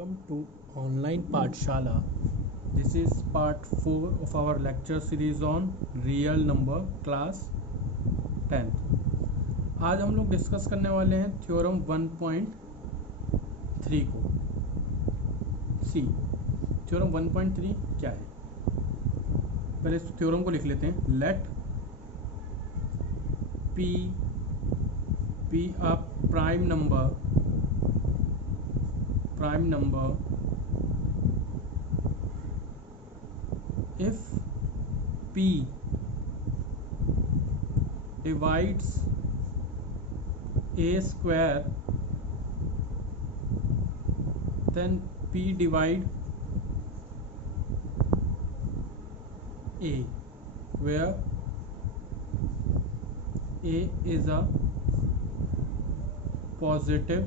Welcome to online पाठशाला. This is part 4 of our lecture series on real number class 10th. आज हम लोग discuss करने वाले हैं थ्योरम 1.3 को. सी थ्योरम 1.3 क्या है? पहले इस थ्योरम को लिख लेते हैं. Let P be a prime number if P divides a square, then P divide a, where a is a positive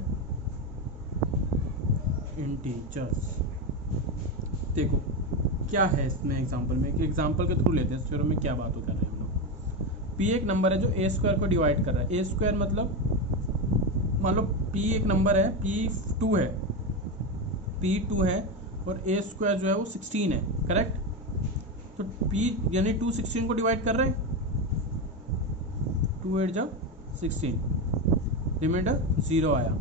integers. देखो क्या है इसमें एग्जांपल में, एक एग्जांपल के थ्रू लेते हैं. इस थ्योरम में क्या बात कर रहे हैं हम लोग. पी एक नंबर है जो ए स्क्वायर को डिवाइड कर रहा है. ए स्क्वायर मतलब मान लो पी एक नंबर है, P2 है, P2 है और ए स्क्वायर जो है वो 16 है. करेक्ट. तो P यानी 2 16 को डिवाइड कर रहे हैं. 2 8 जब 16, रिमाइंडर 0 आया.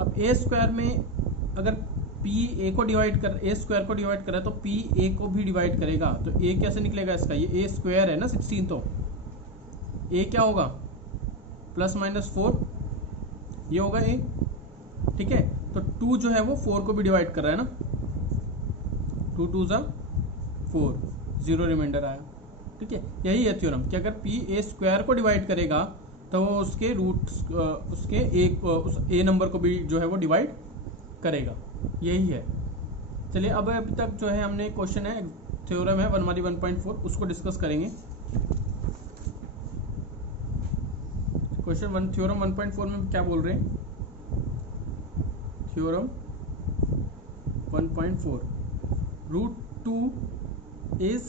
अब ए स्क्वायर में अगर पी ए को डिवाइड कर, ए स्क्वायर को डिवाइड कर रहा है तो पी ए को भी डिवाइड करेगा. तो ए कैसे निकलेगा इसका? ये ए स्क्वायर है ना 16, तो ए क्या होगा? ±4, ये होगा ए. ठीक है. तो 2 जो है वो 4 को भी डिवाइड कर रहा है ना. 2 2 = 4, 0 रिमाइंडर आया. ठीक है. यही है थ्योरम कि अगर पी ए स्क्वायर को डिवाइड करेगा तो वो उसके रूट उसके उस ए नंबर को भी जो है वो डिवाइड करेगा. यही है. चलिए अब अभी तक जो है हमने क्वेश्चन है, थ्योरम है 1.4, उसको डिस्कस करेंगे. क्वेश्चन 1 थ्योरम 1.4 में क्या बोल रहे हैं? Theorem 1.4 √2 is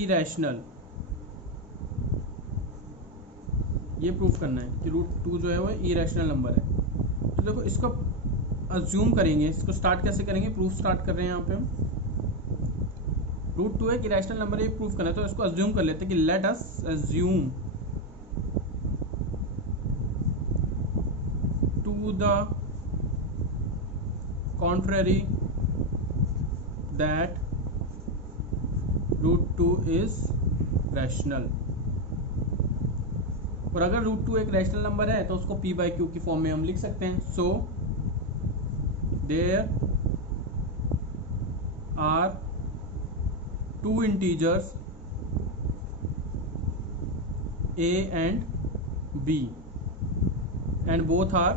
irrational. ये प्रूफ करना है कि √2 जो है वो इरेशनल नंबर है. तो देखो इसको अज्यूम करेंगे. इसको स्टार्ट कैसे करेंगे? प्रूफ स्टार्ट कर रहे हैं यहाँ पे हम. √2 एक इरेशनल नंबर है, ये प्रूफ करना है. तो इसको अज्यूम कर लेते हैं कि let us assume to the contrary that √2 is rational. और अगर √2 एक रैशनल नंबर है तो उसको p/q की फॉर्म में हम लिख सकते हैं. So there are 2 integers a and b and both are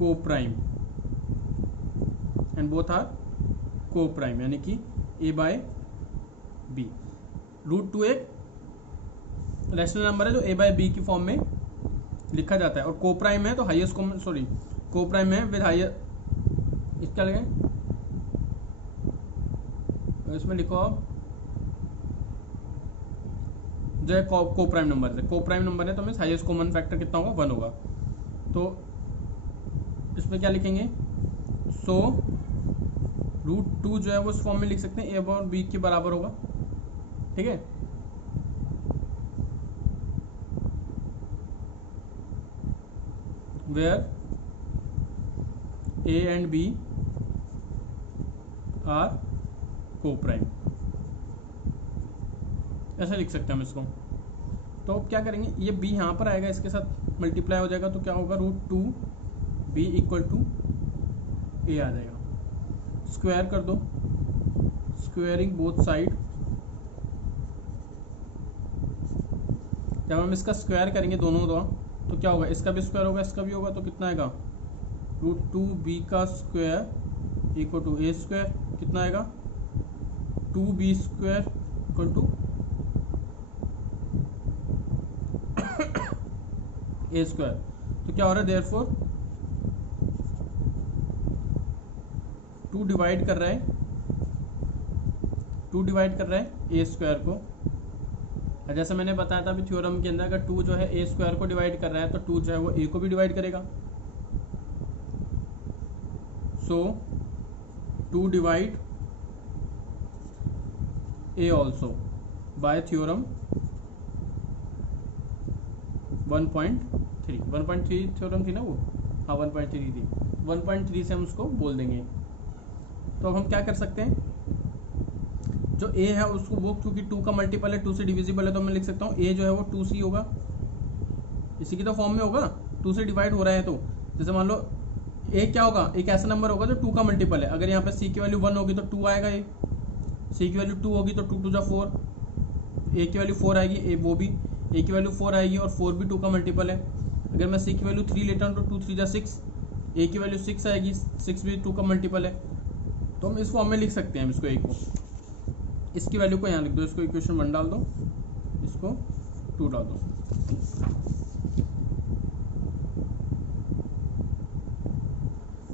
co-prime यानी कि a/b. √2 एक रैशनल नंबर है जो a/b की फॉर्म में लिखा जाता है और कोप्राइम है तो हाईएस्ट कॉमन कोप्राइम है विद हाईएस्ट. इसका लगे इसमें लिखो आप जो है कोप्राइम नंबर है. कोप्राइम नंबर है तो मीन्स हाईएस्ट कॉमन फैक्टर कितना होगा? 1 होगा. तो इसमें क्या लिखेंगे? सो √2 जो है वो इस फॉर्म में लिख सकते हैं a और b के बराबर होगा. ठीक है. Where a and b are coprime, ऐसे लिख सकते हैं हम इसको. तो क्या करेंगे? ये b यहाँ पर आएगा, इसके साथ मल्टीप्लाई हो जाएगा तो क्या होगा? √2 b = a आ जाएगा. स्क्वायर कर दो, स्क्वायरिंग बोथ साइड. जब हम इसका स्क्वायर करेंगे दोनों तो क्या होगा? इसका भी स्क्वायर होगा, इसका भी होगा, तो कितना आएगा? √2b का स्क्वायर = a स्क्वायर. कितना आएगा? 2b square = a square. तो क्या हो रहा है? देयरफॉर 2 डिवाइड कर रहा है a स्क्वायर को. जैसे मैंने बताया था अभी थ्योरम के अंदर, अगर 2 जो है ए स्क्वायर को डिवाइड कर रहा है तो 2 जो है वो ए को भी डिवाइड करेगा. So to divide a also by theorem 1.3 theorem थी ना वो, हाँ 1.3 थी, 1.3 से हम उसको बोल देंगे। तो अब हम क्या कर सकते हैं, जो a है उसको, वो क्योंकि 2 का मल्टीपल है, 2 से डिविजिबल है, तो मैं लिख सकता हूँ a जो है वो 2c होगा, इसी की तो फॉर्म में होगा, 2 से डिवाइड हो रहा है। तो जैसे मान लो a क्या होगा, एक ऐसा नंबर होगा जो 2 का मल्टीपल है। अगर यहाँ पे c की वैल्यू 1 होगी तो 2 आएगा, ये c की वैल्यू 2 होगी तो 2 2 4, a की वैल्यू 4 आएगी, a वो भी a की वैल्यू 4 आएगी, और 4 भी 2 का मल्टीपल है। अगर मैं c की वैल्यू 3 लेता हूँ तो 2 3 6, a की वैल्यू 6 आएगी, 6 भी 2 का मल्टीपल है। तो हम इस फॉर्म में लिख सकते हैं इसको, a को, इसकी वैल्यू को यहाँ लिख दो, इसको इक्वेशन 1 डाल दो, इसको 2 डाल दो।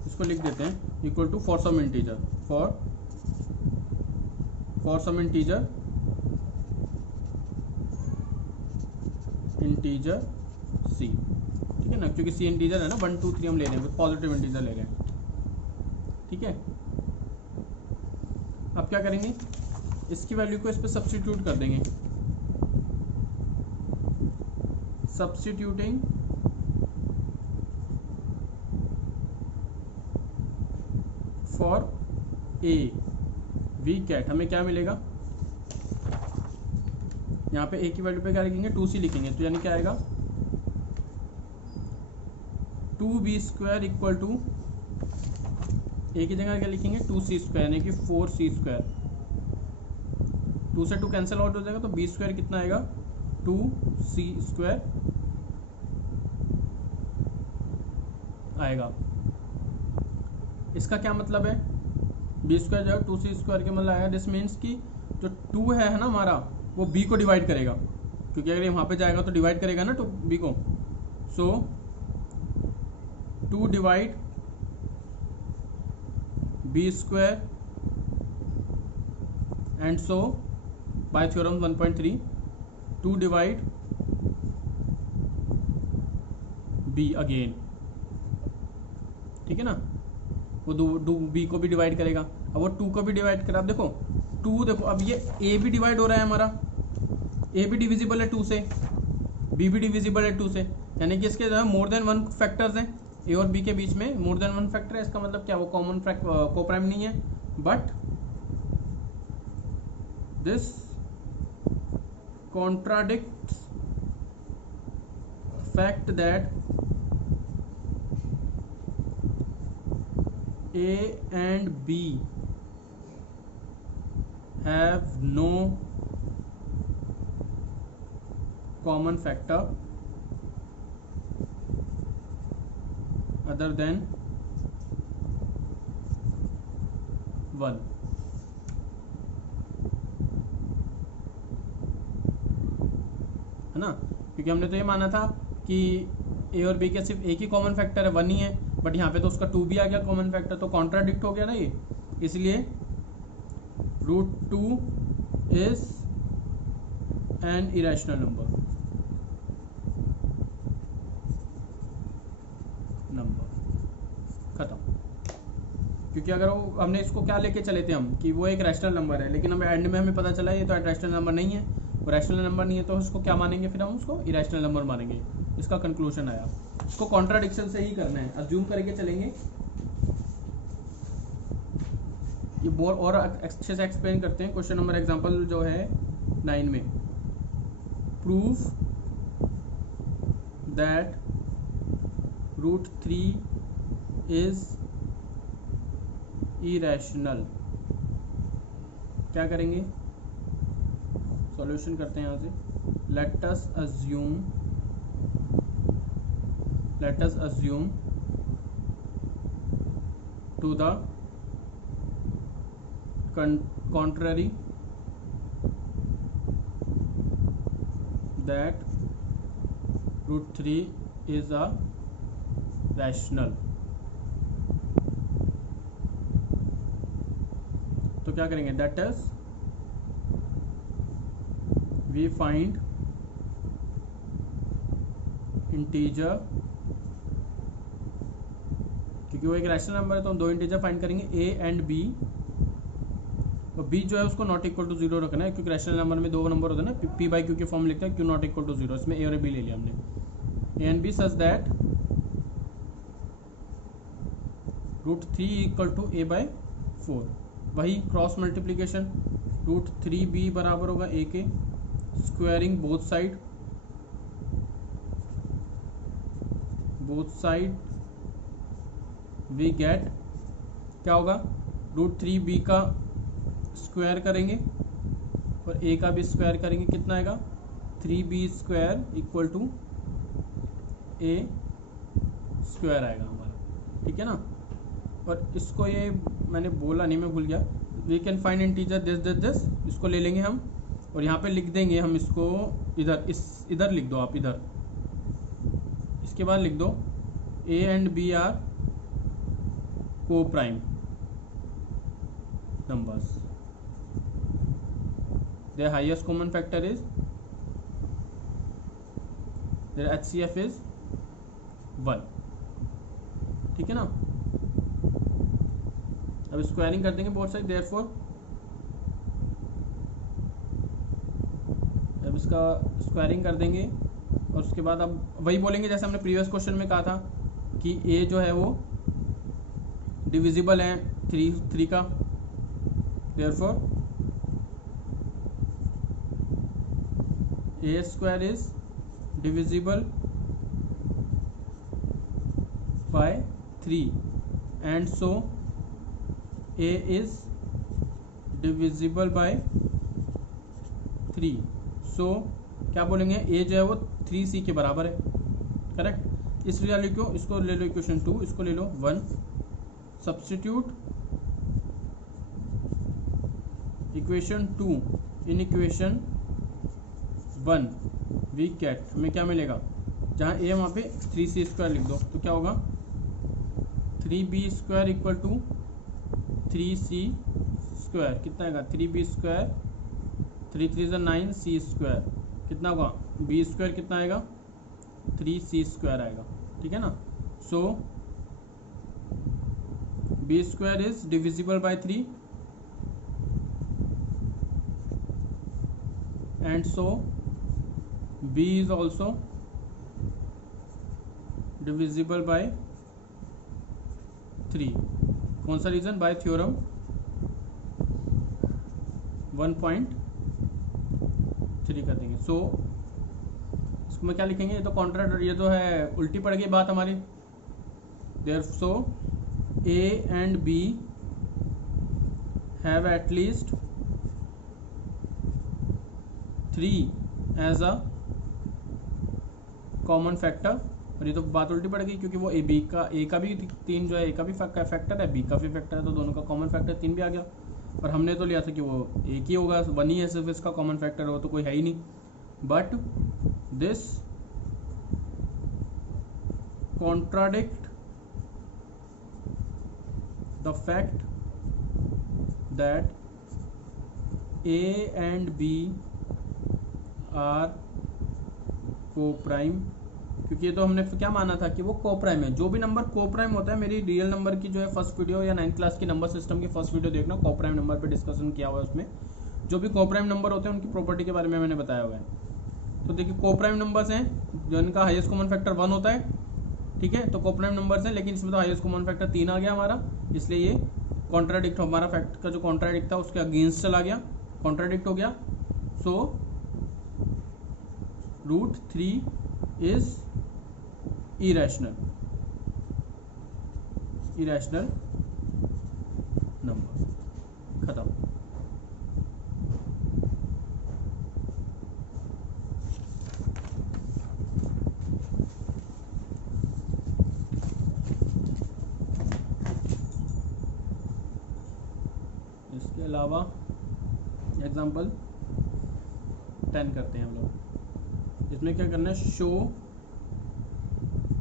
इसको लिख देते हैं equal to for some integer, for some integer c, ठीक है ना, क्योंकि c इंटीजर है ना, 1 2 3 हम ले रहे हैं, पॉजिटिव इंटीजर ले रहे हैं, ठीक है। अब क्या करेंगे, इसकी वैल्यू को इस पर सब्स्टिट्यूट कर देंगे, substituting for a we get, हमें क्या मिलेगा, यहाँ पे a की वैल्यू पे क्या लिखेंगे, 2c लिखेंगे, तो यानी क्या आएगा 2b² इक्वल टू a की जगह क्या लिखेंगे 2c², यानी कि 4c², 2 से 2 कैंसिल आउट हो जाएगा, तो b² कितना आएगा 2c² आएगा। इसका क्या मतलब है, b² जो है 2c² के मतलब आएगा, दिस मीन्स कि जो 2 है ना हमारा, वो b को डिवाइड करेगा, क्योंकि अगर ये वहाँ पे जाएगा तो डिवाइड करेगा ना, तो b को, सो 2 divide b² and so bye theorem 1.3 2 divide b again, ठीक है ना, वो दो b को भी डिवाइड करेगा। अब वो 2 को भी डिवाइड करा, अब देखो 2, देखो अब ये a भी डिवाइड हो रहा है हमारा, a भी डिविजिबल है 2 से, b भी डिविजिबल है 2 से, यानी कि इसके जो है मोर देन 1 फैक्टर्स हैं, a और b के बीच में मोर देन 1 फैक्टर है। इसका मतलब क्या, वो कॉमन कोप्राइम नहीं है, but this contradicts fact that a and b have no common factor other than 1। है ना, क्योंकि हमने तो ये माना था कि a और b के सिर्फ एक ही कॉमन फैक्टर है, 1 ही है, बट यहाँ पे तो उसका 2 भी आ गया कॉमन फैक्टर, तो कॉन्ट्राडिक्ट हो गया ना ये, इसलिए √2 इज एन इरेशनल नंबर, खत्म। क्योंकि अगर वो हमने इसको क्या लेके चले थे हम, कि वो एक रैशनल नंबर है, लेकिन हमें एंड में हमें पता चला ये तो रैशनल नंबर नहीं है, वो रैशनल नंबर नहीं है, तो उसको क्या मानेंगे, फिर हम उसको इरेशनल नंबर मानेंगे। इसका कंक्लूजन आया, इसको कॉन्ट्राडिक्शन से ही करना है, अज्यूम करके चलेंगे। ये बोर और अच्छे से एक्सप्लेन करते हैं, क्वेश्चन नंबर एग्जांपल जो है 9 में, प्रूफ दैट √3 इज इरेशनल। क्या करेंगे, सॉल्यूशन करते हैं यहाँ से, let us assume to the contrary that √3 is a rational। तो क्या करेंगे, that is we find integer, क्योंकि क्योंकि वो एक रैशनल नंबर है तो हम दो इंटीजर फाइंड करेंगे ए एंड बी, और बी जो है उसको नॉट इक्वल टू जीरो रखना है, क्योंकि रैशनल नंबर में दो नंबर होता है ना, पी बाई क्यू के फॉर्म लिखते हैं, q not equal to zero, इसमें ए और बी ले लिया हमने। A and b such that √3 equal to a by 4, वही क्रॉस मल्टीप्लीकेशन, √3b बराबर होगा ए के, squaring both side we get क्या होगा, √3b का स्क्वायर करेंगे और a का भी स्क्वायर करेंगे, कितना आएगा 3b square equal to a square आएगा हमारा, ठीक है ना। और इसको ये मैंने बोला नहीं, मैं भूल गया, we can find integer this, इसको ले लेंगे हम और यहाँ पे लिख देंगे हम इसको इधर, इधर लिख दो आप, इधर इसके बाद लिख दो a and b are coprime numbers, their highest common factor is, their HCF is 1, ठीक है ना। अब स्क्वायरिंग कर देंगे बोथ साइड, देयरफॉर अब इसका स्क्वायरिंग कर देंगे और उसके बाद अब वही बोलेंगे जैसे हमने प्रीवियस क्वेश्चन में कहा था कि a जो है वो डिविजिबल है 3 का, therefore a square is divisible by 3 and so a is divisible by 3, so क्या बोलेंगे a जो है वो 3c के बराबर है, करेक्ट। इस वैल्यू को, इसको ले लो इक्वेशन 2, इसको ले लो 1, substitute equation 2 in equation 1 we get, हमें क्या मिलेगा, जहाँ a वहाँ पे 3c स्क्वायर लिख दो तो क्या होगा 3b square equal to 3c square, कितना आएगा 3b स्क्वायर, 3 3 9, c स्क्वायर कितना होगा, b स्क्वायर कितना आएगा 3c स्क्वायर आएगा, ठीक है ना। सो b square is divisible by 3 and so b is also divisible by 3, कौन सा रीजन, बाय थ्योरम 1.3 कर देंगे। सो इसको में क्या लिखेंगे, ये तो कॉन्ट्राक्ट, ये तो है उल्टी पड़ गई बात हमारी, therefore a and b have at least 3 as a common factor, और ये तो बात उल्टी पड़ गई क्योंकि वो ए का भी 3 जो है ए का भी फैक्टर है, बी का भी फैक्टर है, तो दोनों का कॉमन फैक्टर 3 भी आ गया। और हमने तो लिया था कि वो एक ही होगा, 1 ही है सिर्फ इसका कॉमन फैक्टर, वो तो कोई है ही नहीं। But this contradict the fact that a and b are coprime, क्योंकि ये तो हमने क्या माना था कि वो को प्राइम है, जो भी नंबर को प्राइम होता है, मेरी रियल नंबर की जो है फर्स्ट वीडियो या 9th क्लास की नंबर सिस्टम की फर्स्ट वीडियो देखना, को प्राइम नंबर पे डिस्कशन किया हुआ है, उसमें जो भी को प्राइम नंबर होते हैं उनकी प्रॉपर्टी के बारे में मैंने बताया हुआ है। तो देखिए को प्राइम नंबर्स हैं जो इनका हाईएस्ट कॉमन फैक्टर 1 होता है, ठीक है, तो को प्राइम नंबर्स हैं, लेकिन इसमें तो हाईएस्ट कॉमन फैक्टर 3 आ गया हमारा, इसलिए ये कॉन्ट्राडिक्ट, हमारा फैक्ट का जो कॉन्ट्राडिक्ट था उसके अगेंस्ट चला गया, कॉन्ट्राडिक्ट हो गया। सो √3 is irrational number, खत्म। इसके अलावा एग्जाम्पल 10 करते हैं हम लोग, इसमें क्या करना है, show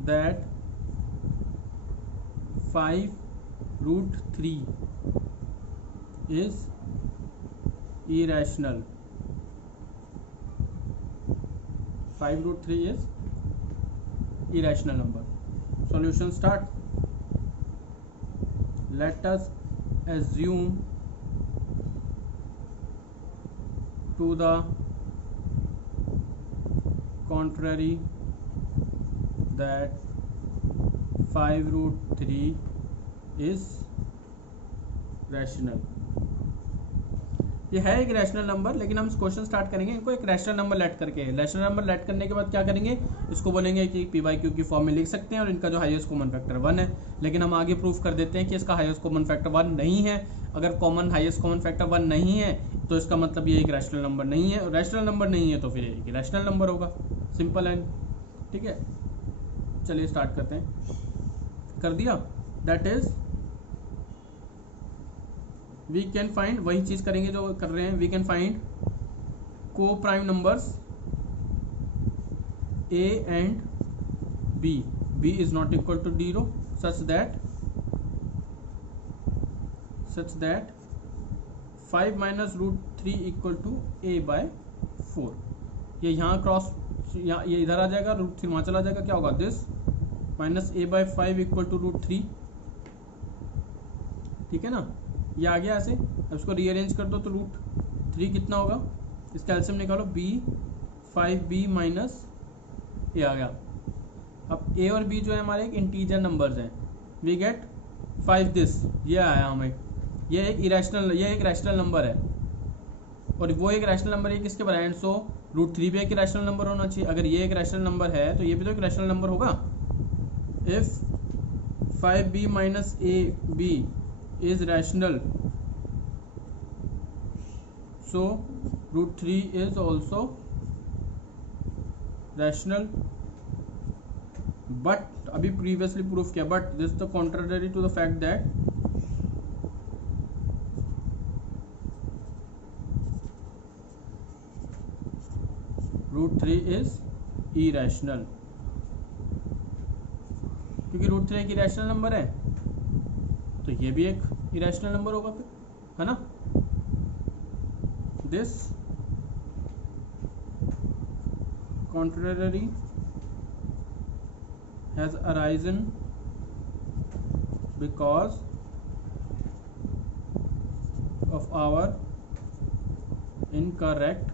that 5√3 is irrational, 5√3 is irrational number। Solution start. let us assume to the contrary that 5√3 is rational। ये है एक रैशनल नंबर, लेकिन हम क्वेश्चन स्टार्ट करेंगे इनको एक रैशनल नंबर लेट करके। रैशनल नंबर लेट करने के बाद क्या करेंगे, इसको बोलेंगे कि पी बाई क्यू की फॉर्म में लिख सकते हैं और इनका जो हाईएस्ट कॉमन फैक्टर 1 है। लेकिन हम आगे प्रूफ कर देते हैं कि इसका हाईएस्ट कॉमन फैक्टर 1 नहीं है। अगर हाईएस्ट कॉमन फैक्टर 1 नहीं है तो इसका मतलब ये एक रैशनल नंबर नहीं है, और रैशनल नंबर नहीं है तो फिर एक रैशनल नंबर होगा। सिंपल है, ठीक है। चलिए स्टार्ट करते हैं। कर दिया, that is we can find, वही चीज करेंगे जो कर रहे हैं। We can find coprime numbers a and b, b is not equal to 0 such that 5 minus √3 equal to a by 4। ये यहाँ क्रॉस, यहाँ ये इधर आ जाएगा, √3 वहाँ चला जाएगा, क्या होगा, this minus a by 5 equal to √3, ठीक है ना। ये आ गया ऐसे। अब इसको रीअरेंज कर दो तो √3 कितना होगा, इसका एलसीएम निकालो, b 5b माइनस a आ गया। अब a और b जो है हमारे एक इंटीजर नंबर्स हैं, वी गेट 5 दिस, ये आया हमें। ये एक इरेशनल, ये एक रैशनल नंबर है और वो एक रैशनल नंबर है किसके बराबर, सो √3 भी एक रैशनल नंबर होना चाहिए। अगर ये एक रैशनल नंबर है तो ये भी तो एक रैशनल नंबर होगा। If 5b minus ab is rational, so √3 is also rational, but अभी previously proof किया, but this is the contrary to the fact that √3 is irrational, क्योंकि √3 एक irrational नंबर है तो ये भी एक इरेशनल नंबर होगा फिर, है ना। This contrary has arisen because of our incorrect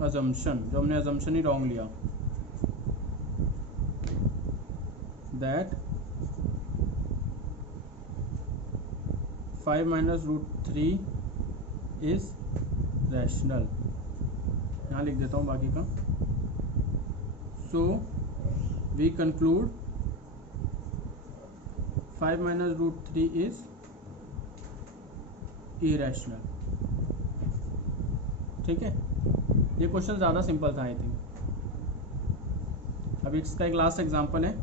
assumption, जो हमने assumption ही wrong लिया, that 5 minus √3 is rational। यहाँ लिख देता हूँ बाकी का। So we conclude 5 minus √3 is irrational, ठीक है। ये क्वेश्चन ज़्यादा सिंपल था आई थिंक। अभी इसका एक लास्ट एग्जांपल है,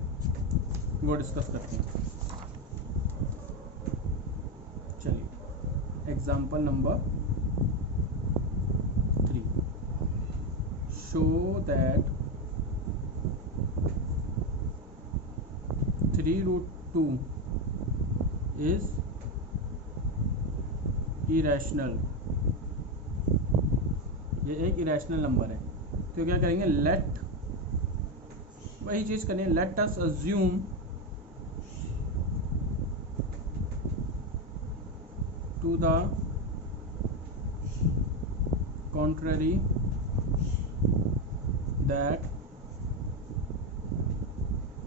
वो डिस्कस करते हैं। चलिए example number 3, show that 3√2 is irrational. ये एक इरेशनल नंबर है, तो क्या करेंगे, लेट, वही चीज करें, late us assume to the contrary that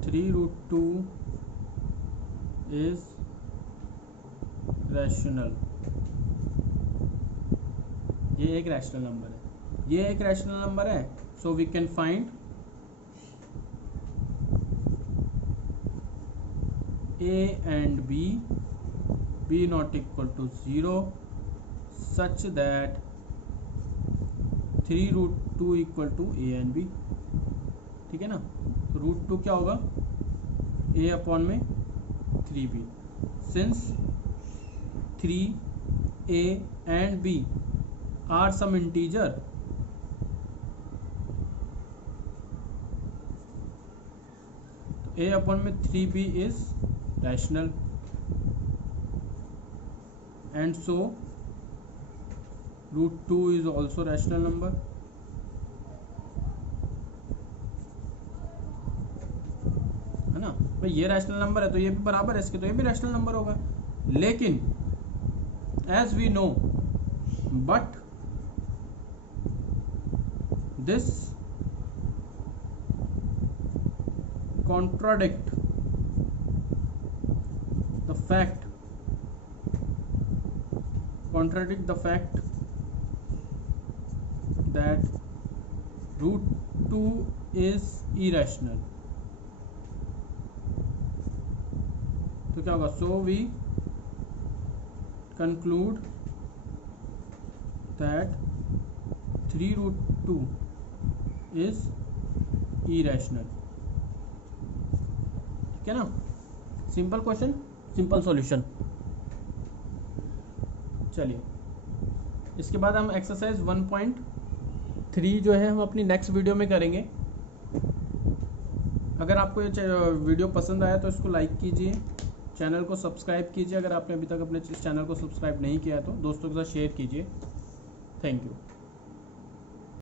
3√2 is rational। ये एक रैशनल नंबर है, ये एक रैशनल नंबर है, so we can find a and b not equal to 0 such that 3√2 equal to a and b, ठीक है ना। तो √2 क्या होगा, a अपॉन में 3b, since 3a and b are some integer, तो a अपॉन में 3b is rational and so √2 is also rational number, है ना। भाई ये रैशनल नंबर है तो ये भी बराबर है इसके, तो ये भी रैशनल नंबर होगा। लेकिन as we know but this contradict the fact that root 2 is irrational। तो क्या होगा, so we conclude that 3 root 2 is irrational। ठीक है ना, सिंपल क्वेश्चन सिंपल सॉल्यूशन। चलिए इसके बाद हम एक्सरसाइज 1.3 जो है हम अपनी नेक्स्ट वीडियो में करेंगे। अगर आपको ये वीडियो पसंद आया तो इसको लाइक कीजिए, चैनल को सब्सक्राइब कीजिए, अगर आपने अभी तक अपने चैनल को सब्सक्राइब नहीं किया तो दोस्तों के साथ शेयर कीजिए। Thank you.